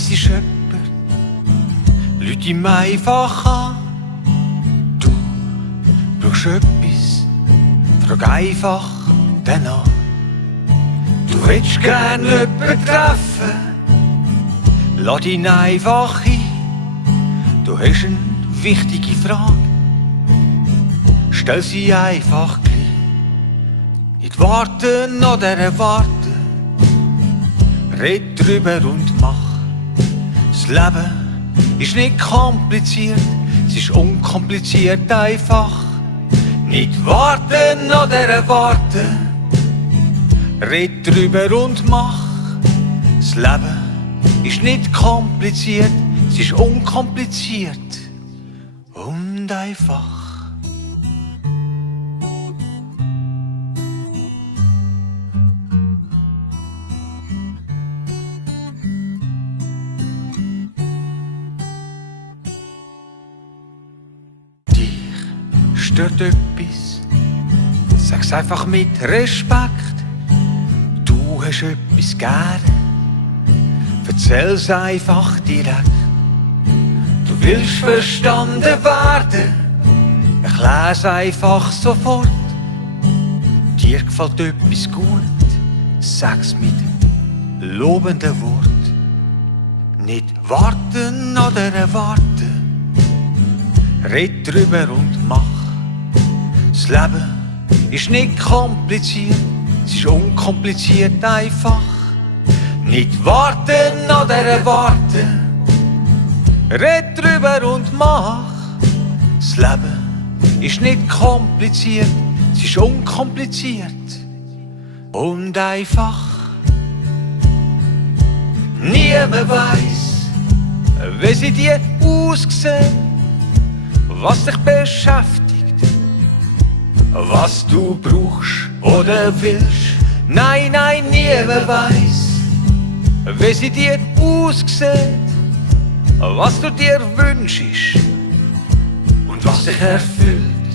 weisse Schöpfer, Leute ihm einfach an. Du brauchst etwas, frag einfach danach. Du hättest gern jemanden treffen, lass ihn einfach ein. Du hast eine wichtige Frage, stell sie einfach gleich. Nicht warten oder erwarten, red drüber und mach. Das Leben ist nicht kompliziert, es ist unkompliziert einfach. Nicht warten oder erwarten, red drüber und mach. Das Leben ist nicht kompliziert, es ist unkompliziert und einfach. Stört etwas, sag's einfach mit Respekt. Du hast etwas gern, erzähl's einfach direkt. Du willst verstanden werden, erklär's einfach sofort. Dir gefällt etwas gut, sag's mit lobenden Wort. Nicht warten oder erwarten, red drüber und mach. Das Leben ist nicht kompliziert, es ist unkompliziert einfach. Nicht warten oder erwarten, red drüber und mach. Das Leben ist nicht kompliziert, es ist unkompliziert und einfach. Niemand weiss, wie sie dir aussehen, was dich beschäftigt, was du brauchst oder willst. Nein, nein, niemand weiss, wie sie dir aussieht, was du dir wünschst und was dich erfüllt.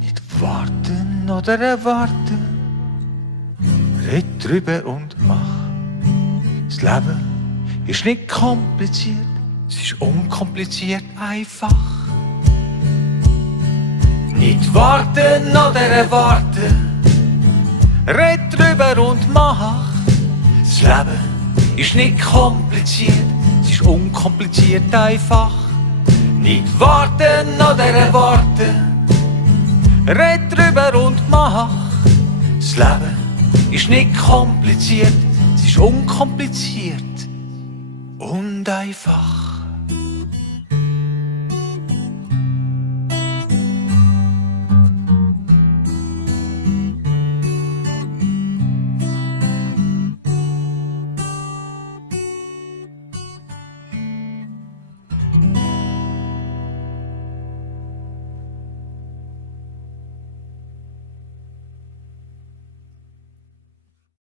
Nicht warten oder erwarten, red drüber und mach. Das Leben ist nicht kompliziert, es ist unkompliziert einfach. Nicht warten oder erwarten, red drüber und mach. Das Leben ist nicht kompliziert, es ist unkompliziert einfach. Nicht warten oder erwarten, red drüber und mach. Das Leben ist nicht kompliziert, es ist unkompliziert und einfach.